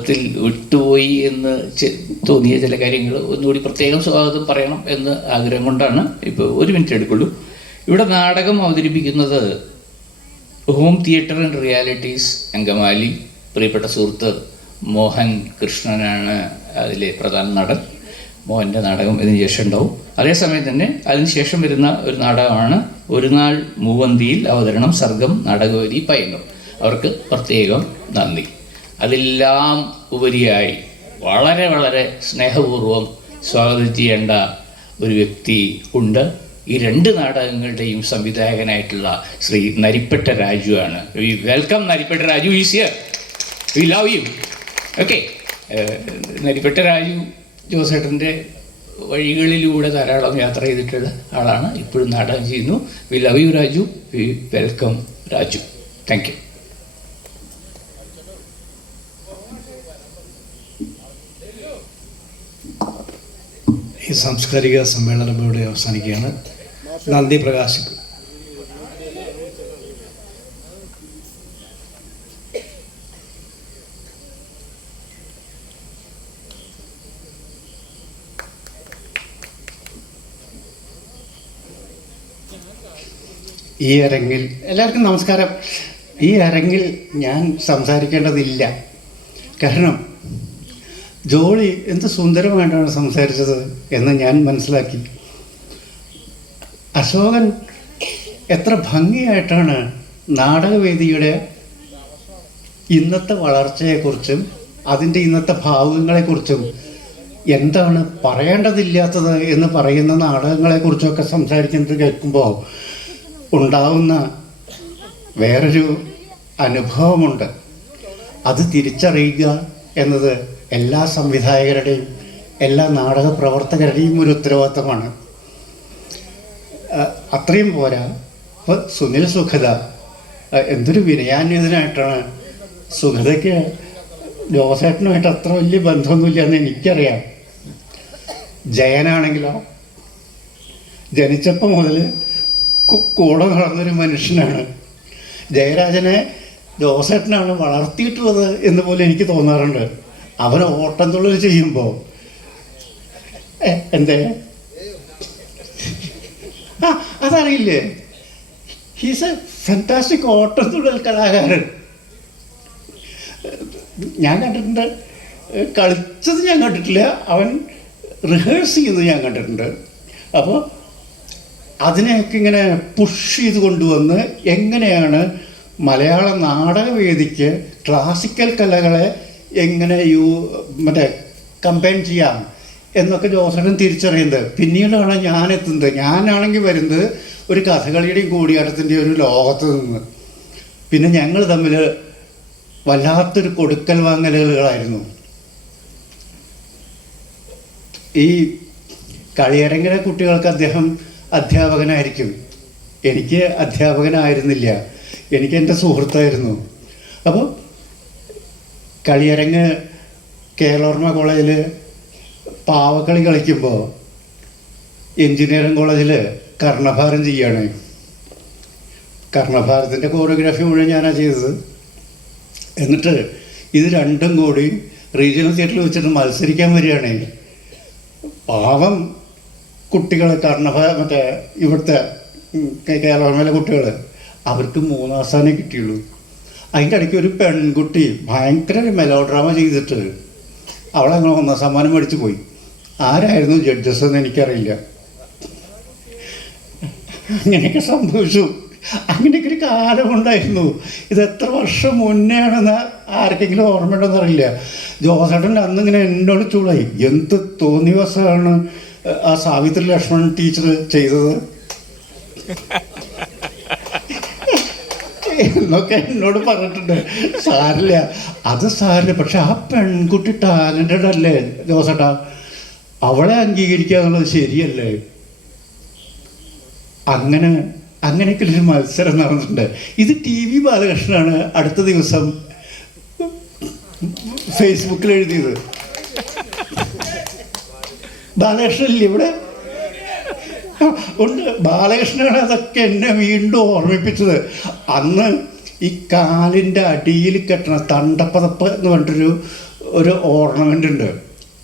സ്വാഗതത്തിൽ വിട്ടുപോയി എന്ന് തോന്നിയ ചില കാര്യങ്ങൾ ഒന്നുകൂടി പ്രത്യേകം സ്വാഗതം പറയണം എന്ന് ആഗ്രഹം കൊണ്ടാണ് ഇപ്പോൾ ഒരു മിനിറ്റ് എടുക്കുള്ളൂ. ഇവിടെ നാടകം അവതരിപ്പിക്കുന്നത് home theatre and realities Angamaly. പ്രിയപ്പെട്ട സുഹൃത്ത് മോഹൻ കൃഷ്ണനാണ് അതിലെ പ്രധാന നടൻ. മോഹന്റെ നാടകം ഇതിന് ശേഷം ഉണ്ടാവും. അതേസമയം തന്നെ അതിനുശേഷം വരുന്ന ഒരു നാടകമാണ് ഒരു നാൾ മൂവന്തിയിൽ അവതരണം സർഗം നാടകവേദി പയ്യന്നൂർ അവർക്ക് പ്രത്യേകം നന്ദി. അതെല്ലാം ഉപരിയായി. വളരെ വളരെ സ്നേഹപൂർവം സ്വാഗതം ചെയ്യേണ്ട ഒരു വ്യക്തി ഉണ്ട്. ഈ രണ്ട് നാടകങ്ങളുടെയും സംവിധായകനായിട്ടുള്ള ശ്രീ നരിപ്പെട്ട രാജു ആണ്. We welcome Narippetta Raju. Is here we love you okay Narippetta Raju ജോസേട്ടന്റെ വഴികളിലൂടെ ധാരാളം യാത്ര ചെയ്തിട്ടുള്ള ആളാണ്. ഇപ്പോഴും നാടകം ചെയ്യുന്നു. We love you Raju. We welcome Raju. Thank you ഈ സാംസ്കാരിക സമ്മേളനം ഇവിടെ അവസാനിക്കുകയാണ്. നന്ദി പ്രകാശിക്കും ഈ അരങ്ങിൽ എല്ലാവർക്കും നമസ്കാരം. ഈ അരങ്ങിൽ ഞാൻ സംസാരിക്കേണ്ടതില്ല. കാരണം ജോളി എന്ത് സുന്ദരമായിട്ടാണ് സംസാരിച്ചത് എന്ന് ഞാൻ മനസ്സിലാക്കി. അശോകൻ എത്ര ഭംഗിയായിട്ടാണ് നാടകവേദിയുടെ ഇന്നത്തെ വളർച്ചയെക്കുറിച്ചും അതിന്റെ ഇന്നത്തെ ഭാവുകങ്ങളെക്കുറിച്ചും എന്താണ് പറയേണ്ടതില്ലാത്തത് എന്ന് പറയുന്ന നാടകങ്ങളെക്കുറിച്ചൊക്കെ സംസാരിക്കുന്നത് കേൾക്കുമ്പോൾ ഉണ്ടാവുന്ന വേറൊരു അനുഭവമുണ്ട്. അത് തിരിച്ചറിയുക എന്നത് എല്ലാ സംവിധായകരുടെയും എല്ലാ നാടക പ്രവർത്തകരുടെയും ഒരു ഉത്തരവാദിത്തമാണ് അത്രയും പോരാ. ഇപ്പോൾ സുനിൽ സുഖത എന്തൊരു വിനയാന്വിതനായിട്ടാണ് സുഖതയ്ക്ക് ജോസേട്ടനുമായിട്ട് അത്ര വലിയ ബന്ധമൊന്നുമില്ല എന്ന് എനിക്കറിയാം. ജയനാണെങ്കിലോ ജനിച്ചപ്പോൾ മുതൽ കൂടെ നടന്നൊരു മനുഷ്യനാണ്. ജയരാജനെ ജോസേട്ടനാണ് വളർത്തിയിട്ടുള്ളത് എന്ന് പോലെ എനിക്ക് തോന്നാറുണ്ട്. അവൻ ഓട്ടം തുള്ളൽ ചെയ്യുമ്പോൾ എന്തേ? ആ അതറിയില്ലേ? ഹീസ് എ ഫാന്റാസ്റ്റിക് ഓട്ടം തുള്ളൽ കലാകാരൻ. ഞാൻ കണ്ടിട്ടുണ്ട്. കളിച്ചത് ഞാൻ കണ്ടിട്ടില്ല. അവൻ റിഹേഴ്സ് ചെയ്യുന്നത് ഞാൻ കണ്ടിട്ടുണ്ട്. അപ്പോൾ അതിനെയൊക്കെ ഇങ്ങനെ പുഷ് ചെയ്ത് കൊണ്ടുവന്ന് എങ്ങനെയാണ് മലയാള നാടകവേദിക്ക് ക്ലാസിക്കൽ കലകളെ എങ്ങനെ യു മറ്റേ കമ്പൈൻ ചെയ്യാം എന്നൊക്കെ ജോസഫൻ തിരിച്ചറിയുന്നത്. പിന്നീടാണ് ഞാൻ എത്തുന്നത് ഞാനാണെങ്കിൽ വരുന്നത് ഒരു കഥകളിയുടെയും കൂടിയാട്ടത്തിന്റെയും ഒരു ലോകത്ത് നിന്ന്. പിന്നെ ഞങ്ങൾ തമ്മിൽ വല്ലാത്തൊരു കൊടുക്കൽ വാങ്ങലുകളായിരുന്നു. ഈ കളിയരങ്ങിലെ കുട്ടികൾക്ക് അദ്ദേഹം അധ്യാപകനായിരിക്കും. എനിക്ക് അധ്യാപകനായിരുന്നില്ല. എനിക്ക് എന്റെ സുഹൃത്തായിരുന്നു. അപ്പോൾ കളിയരങ്ങ് കേരളോർമ്മ കോളേജിൽ പാവക്കളി കളിക്കുമ്പോൾ എഞ്ചിനീയറിംഗ് കോളേജിൽ കർണഭാരം ചെയ്യാണ് കർണഭാരത്തിന്റെ കോറിയോഗ്രാഫി മുഴുവൻ ഞാനാണ് ചെയ്തത്. എന്നിട്ട് ഇത് രണ്ടും കൂടി റീജിയണൽ തിയേറ്ററിൽ വെച്ചിട്ട് മത്സരിക്കാൻ വരികയാണ്. പാവം കുട്ടികൾ കർണഭ മറ്റേ ഇവിടുത്തെ കേരളമേലെ കുട്ടികൾ അവർക്ക് മൂന്നാം സ്ഥാനം കിട്ടിയുള്ളൂ. അതിന്റെ ഇടയ്ക്ക് ഒരു പെൺകുട്ടി ഭയങ്കര ഒരു മെലോ ഡ്രാമ ചെയ്തിട്ട് അവളങ്ങനെ ഒന്നാം സമ്മാനം മേടിച്ചു പോയി. ആരായിരുന്നു ജഡ്ജസ് എന്ന് എനിക്കറിയില്ല. അങ്ങനെയൊക്കെ സംഭവിച്ചു. അങ്ങനെയൊക്കെ ഒരു കാലമുണ്ടായിരുന്നു ഇത് എത്ര വർഷം മുന്നെയാണെന്ന് ആർക്കെങ്കിലും ഓർമ്മയുണ്ടെന്ന് അറിയില്ല. ജോസേട്ടൻ അന്നിങ്ങനെ എന്നോട് ചൂടായി എന്ത് തോന്നിവസമാണ് ആ സാവിത്രി ലക്ഷ്മൺ ടീച്ചർ ചെയ്തത്? എന്നൊക്കെ എന്നോട് പറഞ്ഞിട്ടുണ്ട്. സാരില്ല അത് സാരില്ല. പക്ഷെ ആ പെൺകുട്ടി ടാലന്റഡ് അല്ലേ ദിവസട്ടാ അവളെ അംഗീകരിക്കുക എന്നുള്ളത് ശരിയല്ലേ? അങ്ങനെ അങ്ങനെയൊക്കെ ഒരു മത്സരം നടന്നിട്ടുണ്ട്. ഇത് ടി വി ബാലകൃഷ്ണനാണ് അടുത്ത ദിവസം ഫേസ്ബുക്കിൽ എഴുതിയത്. ബാലകൃഷ്ണൻ ഇല്ലേ ഇവിടെ ഉണ്ട്. ബാലകൃഷ്ണനാണ് അതൊക്കെ എന്നെ വീണ്ടും ഓർമ്മിപ്പിച്ചത്. അന്ന് ഈ കാലിന്റെ അടിയിൽ കെട്ടണ തണ്ടപ്പതപ്പ് എന്ന് പറഞ്ഞിട്ടൊരു ഒരു ഓർണമെന്റ് ഉണ്ട്.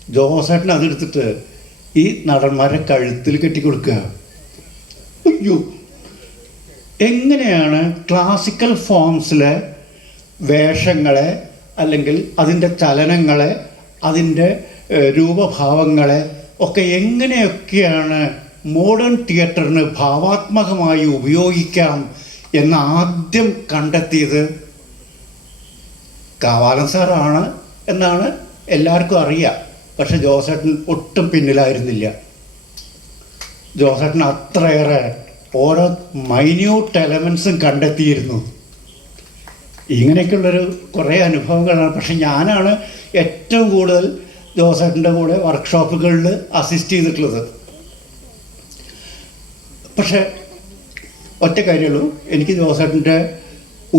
ജോസേട്ടൻ അതെടുത്തിട്ട് ഈ നടന്മാരെ കഴുത്തിൽ കെട്ടി കൊടുക്കുക. അയ്യോ. എങ്ങനെയാണ് ക്ലാസിക്കൽ ഫോംസിലെ വേഷങ്ങളെ അല്ലെങ്കിൽ അതിന്റെ ചലനങ്ങളെ അതിന്റെ രൂപഭാവങ്ങളെ ഒക്കെ എങ്ങനെയൊക്കെയാണ് മോഡേൺ തിയേറ്ററിന് ഭാവാത്മകമായി ഉപയോഗിക്കാം എന്ന് ആദ്യം കണ്ടെത്തിയത് കാവാലൻ സാറാണ് എന്നാണ് എല്ലാവർക്കും അറിയാം. പക്ഷെ ജോസേട്ടൻ ഒട്ടും പിന്നിലായിരുന്നില്ല. ജോസേട്ടൻ അത്രയേറെ ഓരോ മൈന്യൂട്ട് എലമെൻസും കണ്ടെത്തിയിരുന്നു. ഇങ്ങനെയൊക്കെയുള്ളൊരു കുറേ അനുഭവങ്ങളാണ്. പക്ഷെ ഞാനാണ് ഏറ്റവും കൂടുതൽ ജോസേട്ടന്റെ കൂടെ വർക്ക്ഷോപ്പുകളിൽ അസിസ്റ്റ് ചെയ്തിട്ടുള്ളത്. പക്ഷെ ഒറ്റ കാര്യമുള്ളൂ. എനിക്ക് ജോസേട്ടന്റെ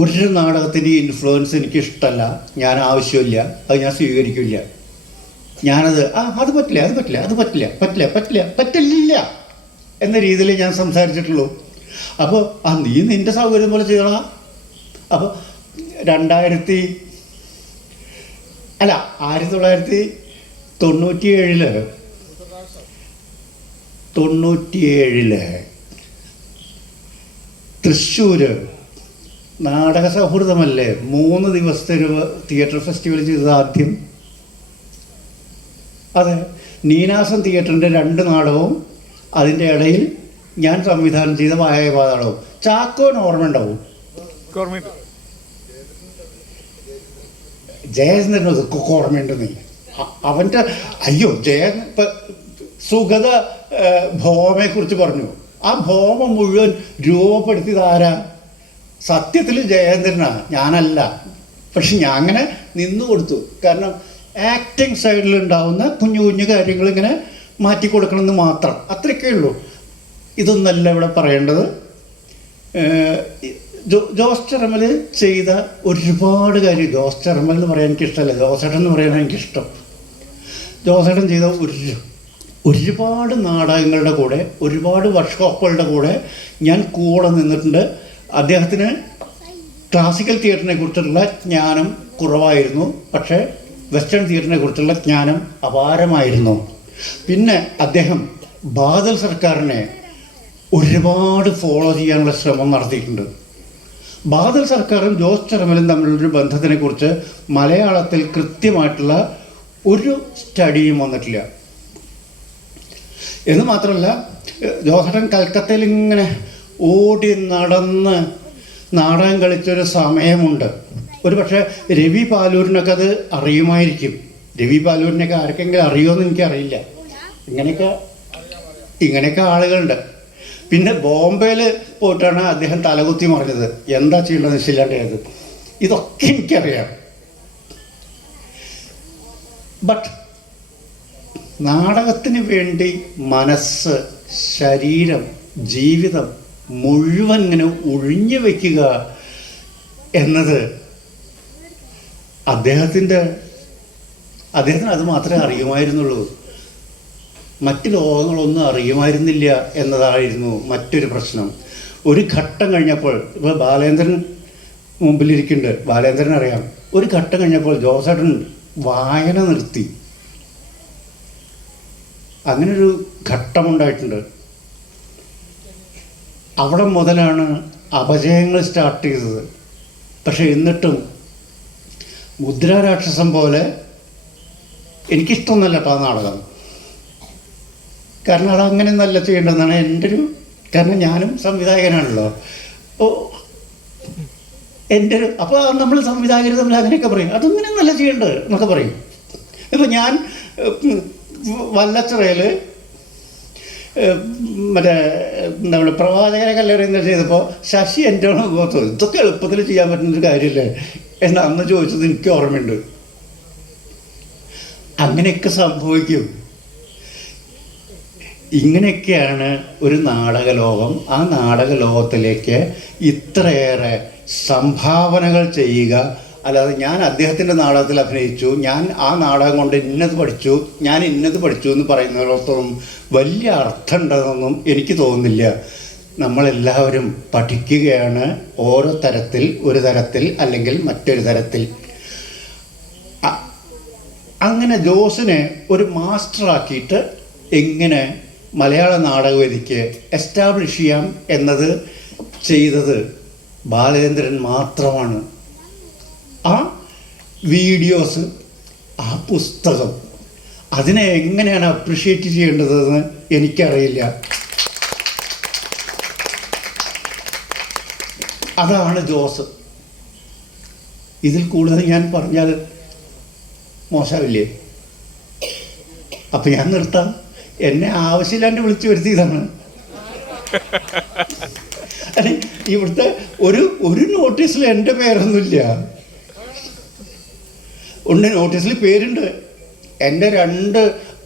ഒരു നാടകത്തിന്റെ ഇൻഫ്ലുവൻസ് എനിക്ക് ഇഷ്ടമല്ല ഞാൻ ആവശ്യമില്ല. അത് ഞാൻ സ്വീകരിക്കില്ല. ഞാനത് ആ അത് പറ്റില്ല അത് പറ്റില്ല അത് പറ്റില്ല പറ്റില്ല പറ്റില്ല പറ്റില്ല എന്ന രീതിയിൽ ഞാൻ സംസാരിച്ചിട്ടുള്ളൂ. അപ്പോൾ ആ നീ നിന്റെ സൗകര്യം പോലെ ചെയ്യണം അപ്പോൾ രണ്ടായിരത്തി അല്ല ആയിരത്തി തൊള്ളായിരത്തി തൊണ്ണൂറ്റിയേഴിൽ തൊണ്ണൂറ്റിയേഴിൽ തൃശ്ശൂര്. നാടക സൗഹൃദമല്ലേ മൂന്ന് ദിവസത്തെ ഒരു തിയേറ്റർ ഫെസ്റ്റിവൽ ചെയ്തത് ആദ്യം. അതെ നീനാസം തിയേറ്ററിന്റെ രണ്ട് നാടകവും അതിന്റെ ഇടയിൽ ഞാൻ സംവിധാനം ചെയ്ത വായ പാതാളവും ചാക്കോന് ഓർമ്മ ഉണ്ടാവും ജയചന്ദ്രൻ ഇതൊക്കെ ഓർമ്മയുണ്ട് നീ അവന്റെ അയ്യോ ജയ സുഗത ഭോമയെ കുറിച്ച് പറഞ്ഞു. ആ ഭോമം മുഴുവൻ രൂപപ്പെടുത്തിയത് ആരാ സത്യത്തിൽ ജയേന്ദ്രനാണ് ഞാനല്ല. പക്ഷെ ഞാൻ അങ്ങനെ നിന്നു കൊടുത്തു. കാരണം ആക്ടിങ് സൈഡിൽ ഉണ്ടാവുന്ന കുഞ്ഞു കുഞ്ഞു കാര്യങ്ങൾ ഇങ്ങനെ മാറ്റി കൊടുക്കണമെന്ന് മാത്രം. അത്രയൊക്കെ ഉള്ളൂ. ഇതൊന്നല്ല ഇവിടെ പറയേണ്ടത്. ജോ- ജോസ് ചെറമൽ ചെയ്ത ഒരുപാട് കാര്യം ജോസ് ചെറമൽ എന്ന് പറയാൻ എനിക്കിഷ്ടമല്ല. ജോസേട്ടൻ എന്ന് പറയാൻ എനിക്കിഷ്ടം. ജോസേട്ടൻ ചെയ്ത ഒരു ഒരുപാട് നാടകങ്ങളുടെ കൂടെ ഒരുപാട് വർക്ക്ഷോപ്പുകളുടെ കൂടെ ഞാൻ കൂടെ നിന്നിട്ടുണ്ട്. അദ്ദേഹത്തിന് ക്ലാസിക്കൽ തിയേറ്ററിനെ കുറിച്ചുള്ള ജ്ഞാനം കുറവായിരുന്നു. പക്ഷേ വെസ്റ്റേൺ തിയേറ്ററിനെ കുറിച്ചുള്ള ജ്ഞാനം അപാരമായിരുന്നു. പിന്നെ അദ്ദേഹം ബാദൽ സർക്കാരിനെ ഒരുപാട് ഫോളോ ചെയ്യാനുള്ള ശ്രമം നടത്തിയിട്ടുണ്ട്. ബാദൽ സർക്കാരും ജോസ് ചെറമലും തമ്മിലുള്ളൊരു ബന്ധത്തിനെക്കുറിച്ച് മലയാളത്തിൽ കൃത്യമായിട്ടുള്ള ഒരു സ്റ്റഡിയും വന്നിട്ടില്ല. എന്ന് മാത്രമല്ല ജോസേട്ടൻ കൽക്കത്തയിൽ ഇങ്ങനെ ഓടി നടന്ന് നാടകം കളിച്ചൊരു സമയമുണ്ട്. ഒരു പക്ഷേ രവി പാലൂരിനൊക്കെ അത് അറിയുമായിരിക്കും. രവി പാലൂരിനൊക്കെ ആർക്കെങ്കിലും അറിയുമോ എന്ന് എനിക്കറിയില്ല. ഇങ്ങനെയൊക്കെ ഇങ്ങനെയൊക്കെ ആളുകളുണ്ട്. പിന്നെ ബോംബെയിൽ പോയിട്ടാണ് അദ്ദേഹം തലകുത്തി മറിഞ്ഞത്. എന്താ ചെയ്യേണ്ടതെന്ന് വെച്ചില്ലാണ്ടായത് ഇതൊക്കെ എനിക്കറിയാം. ബട്ട് നാടകത്തിന് വേണ്ടി മനസ്സ് ശരീരം ജീവിതം മുഴുവൻ ഇങ്ങനെ ഒഴിഞ്ഞു വയ്ക്കുക എന്നത് അദ്ദേഹത്തിന്റെ അദ്ദേഹത്തിന് അത് മാത്രമേ അറിയുമായിരുന്നുള്ളൂ. മറ്റ് ലോകങ്ങളൊന്നും അറിയുമായിരുന്നില്ല എന്നതായിരുന്നു മറ്റൊരു പ്രശ്നം. ഒരു ഘട്ടം കഴിഞ്ഞപ്പോൾ ഇപ്പോൾ ബാലേന്ദ്രൻ മുമ്പിലിരിക്കുന്നുണ്ട് ബാലേന്ദ്രൻ അറിയാം ഒരു ഘട്ടം കഴിഞ്ഞപ്പോൾ ജോസേട്ടൻ വായന നിർത്തി. അങ്ങനൊരു ഘട്ടമുണ്ടായിട്ടുണ്ട്. അവിടെ മുതലാണ് അപജയങ്ങൾ സ്റ്റാർട്ട് ചെയ്തത്. പക്ഷെ എന്നിട്ടും മുദ്രാരാക്ഷസം പോലെ എനിക്കിഷ്ടമൊന്നുമല്ല കേട്ടോ ആ നാടകം. കാരണം അതങ്ങനെ നല്ല ചെയ്യേണ്ടതെന്നാണ് എന്റെ ഒരു കാരണം ഞാനും സംവിധായകനാണല്ലോ. അപ്പോൾ എന്റെ ഒരു അപ്പോൾ നമ്മൾ സംവിധായകർ തമ്മിൽ അങ്ങനെയൊക്കെ പറയും. അതങ്ങനെ നല്ല ചെയ്യേണ്ടത് എന്നൊക്കെ പറയും. ഇപ്പം ഞാൻ വല്ലച്ചിറയിൽ മറ്റേ പറയുക പ്രവാചകനെ കല്ലെറിയുന്ന ചെയ്തപ്പോൾ ശശി എന്റെ മുഖത്ത് ഇതൊക്കെ എളുപ്പത്തിൽ ചെയ്യാൻ പറ്റുന്നൊരു കാര്യമല്ലേ എന്ന് അന്ന് ചോദിച്ചത് എനിക്ക് ഓർമ്മയുണ്ട്. അങ്ങനെയൊക്കെ സംഭവിക്കും. ഇങ്ങനെയൊക്കെയാണ് ഒരു നാടക ലോകം ആ നാടക ലോകത്തിലേക്ക് ഇത്രയേറെ സംഭാവനകൾ ചെയ്യുക. അല്ലാതെ ഞാൻ അദ്ദേഹത്തിന്റെ നാടകത്തിൽ അഭിനയിച്ചു. ഞാൻ ആ നാടകം കൊണ്ട് ഇന്നത് പഠിച്ചു. ഞാൻ ഇന്നത് പഠിച്ചു എന്ന് പറയുന്നതിനൊത്തൊന്നും വലിയ അർത്ഥം ഉണ്ടെന്നൊന്നും എനിക്ക് തോന്നുന്നില്ല. നമ്മളെല്ലാവരും പഠിക്കുകയാണ് ഓരോ തരത്തിൽ ഒരു തരത്തിൽ അല്ലെങ്കിൽ മറ്റൊരു തരത്തിൽ. അങ്ങനെ ജോസിനെ ഒരു മാസ്റ്ററാക്കിയിട്ട് എങ്ങനെ മലയാള നാടകവേദിക്ക് എസ്റ്റാബ്ലിഷ് ചെയ്യാം എന്നത് ചെയ്തത് ബാലചന്ദ്രൻ മാത്രമാണ്. ആ വീഡിയോസ് ആ പുസ്തകം അതിനെ എങ്ങനെയാണ് അപ്രിഷ്യേറ്റ് ചെയ്യേണ്ടതെന്ന് എനിക്കറിയില്ല. അതാണ് ജോസ് ഇതിൽ കൂടുതൽ ഞാൻ പറഞ്ഞാൽ മോശമില്ലേ അപ്പം ഞാൻ നിർത്താം. എന്നെ ആവശ്യമില്ലാണ്ട് വിളിച്ചു വരുത്തിയതാണ്. ഇവിടുത്തെ ഒരു ഒരു നോട്ടീസിൽ എന്റെ പേരൊന്നുമില്ല. ഉണ്ട് നോട്ടീസിൽ പേരുണ്ട്. എന്റെ രണ്ട്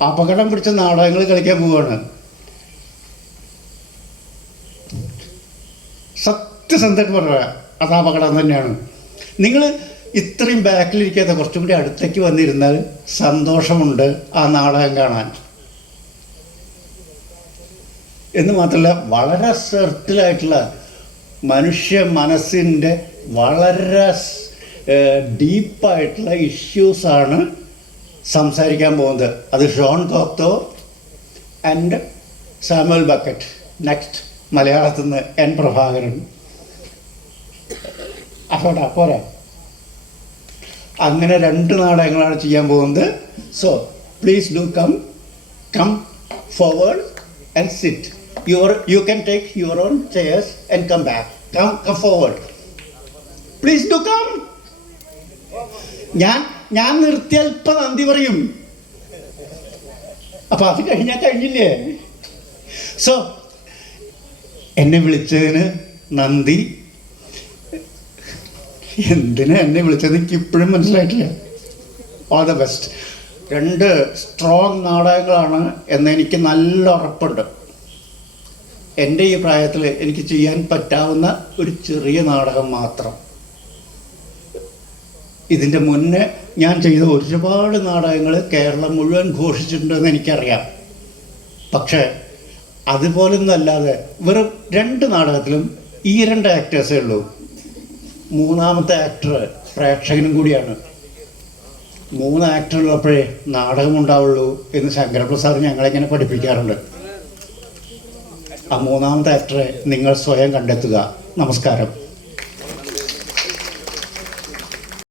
അപകടം പിടിച്ച നാടകങ്ങൾ കളിക്കാൻ പോവാണ്. സത്യസന്ധമായിട്ട് പറയാ. അത് അപകടം തന്നെയാണ്. നിങ്ങൾ ഇത്രയും ബാക്കിലിരിക്കാതെ കുറച്ചും കൂടി അടുത്തേക്ക് വന്നിരുന്നാൽ സന്തോഷമുണ്ട് ആ നാടകം കാണാൻ. എന്ന് മാത്രമല്ല വളരെ സെർട്ടിലായിട്ടുള്ള മനുഷ്യ മനസ്സിന്റെ വളരെ ഡീപ്പായിട്ടുള്ള ഇഷ്യൂസാണ് സംസാരിക്കാൻ പോകുന്നത്. അത് Jean Cocteau and Samuel Beckett. Next മലയാളത്തിൽ നിന്ന് എൻ പ്രഭാകരൻ. അപ്പോട്ടാ പോരാ. അങ്ങനെ രണ്ട് നാടകങ്ങളാണ് ചെയ്യാൻ പോകുന്നത്. So please do come come forward and sit your you can take your own chairs and come back come come forward please do come ഞാൻ ഞാൻ നിർത്തിയാൽ ഇപ്പം നന്ദി പറയും. അപ്പൊ അത് കഴിഞ്ഞാൽ കഴിഞ്ഞില്ലേ? സോ എന്നെ വിളിച്ചതിന് നന്ദി. എന്തിനാ എന്നെ വിളിച്ചത് എനിക്ക് ഇപ്പോഴും മനസ്സിലായിട്ടില്ല. ഓൾ ദ ബെസ്റ്റ് രണ്ട് സ്ട്രോങ് നാടകങ്ങളാണ് എന്ന് എനിക്ക് നല്ല ഉറപ്പുണ്ട്. എന്റെ ഈ പ്രായത്തിൽ എനിക്ക് ചെയ്യാൻ പറ്റാവുന്ന ഒരു ചെറിയ നാടകം മാത്രം. ഇതിന്റെ മുന്നേ ഞാൻ ചെയ്ത ഒരുപാട് നാടകങ്ങൾ കേരളം മുഴുവൻ ഘോഷിച്ചിട്ടുണ്ടെന്ന് എനിക്കറിയാം. പക്ഷേ അതുപോലൊന്നും അല്ലാതെ വെറും രണ്ട് നാടകത്തിലും ഈ രണ്ട് ആക്ടേഴ്സേ ഉള്ളൂ. മൂന്നാമത്തെ ആക്ടർ പ്രേക്ഷകനും കൂടിയാണ്. മൂന്ന് ആക്ടർ ഉള്ളപ്പോഴേ നാടകം ഉണ്ടാവുള്ളൂ എന്ന് ശങ്കരപ്രസാദ് ഞങ്ങളെങ്ങനെ പഠിപ്പിക്കാറുണ്ട്. ആ മൂന്നാമത്തെ ആക്ടറെ നിങ്ങൾ സ്വയം കണ്ടെത്തുക. നമസ്കാരം.